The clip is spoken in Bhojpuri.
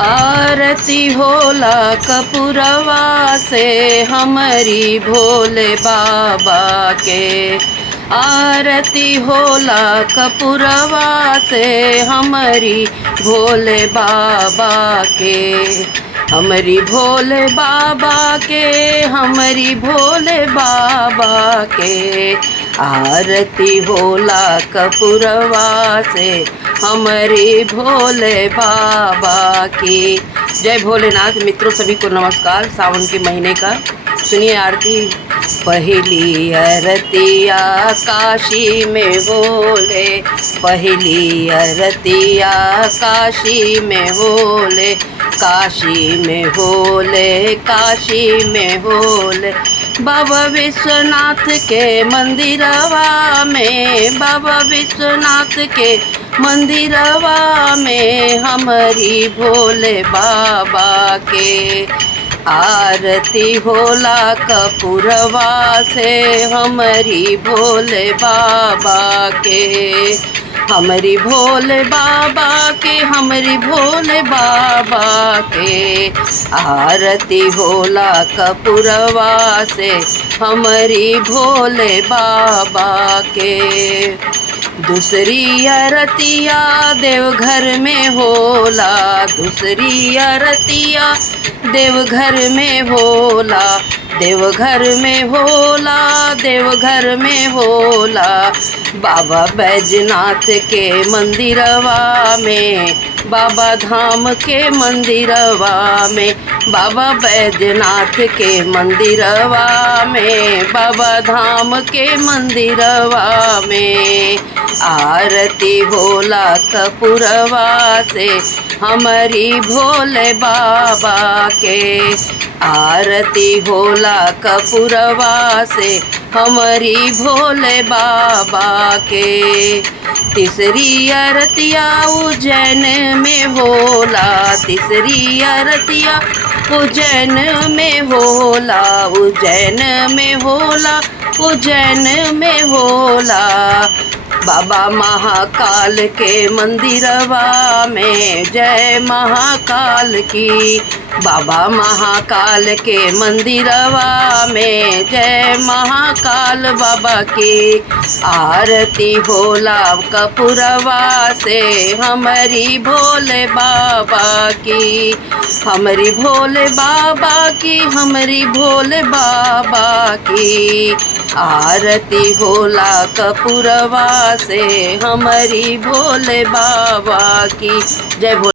आरती होला कपूरवा से हमारी भोले बाबा के। आरती होला कपूरवा से हमारी भोले बाबा के। हमारी भोले बाबा के, हमारी भोले बाबा के। आरती होला कपूरवा से हमारी भोले बाबा की। जय भोलेनाथ। मित्रों सभी को नमस्कार। सावन के महीने का सुनिए आरती। पहली आरतिया काशी में होले, पहली आरतिया काशी में होले, काशी में होले, काशी में होले। बाबा विश्वनाथ के मंदिरवा में, बाबा विश्वनाथ के मंदिरवा में हमारी भोले बाबा के। आरती होला कपूरवा से हमारी भोले बाबा के। हमारी भोले बाबा के, हमारी भोले बाबा के। आरती होला कपूरवा से हमारी भोले बाबा के। दूसरी आरतिया देवघर में होला, दूसरी आरतिया देवघर में होला, देवघर में होला, देवघर में होला। बाबा बैजनाथ के मंदिरवा में, बाबा धाम के मंदिरवा में, बाबा बैजनाथ के मंदिरवा में, बाबा धाम के मंदिरवा में। आरती होला कपूरवा से हमारी भोले बाबा के। आरती होला कपूरवा से हमारी भोले बाबा के। तीसरी आरतिया उज्जैन में होला, तीसरी आरतिया उज्जैन में होला, उज्जैन में होला, उज्जैन में होला। बाबा महाकाल के मंदिरवा में जय महाकाल की। बाबा महाकाल के मंदिरवा में जय महाकाल बाबा की। आरती होला कपूरवा से हमारी भोले बाबा की। हमारी भोले बाबा की, हमारी भोले बाबा की। आरती होला कपूरवा से हमारी भोले बाबा की। जय भोले।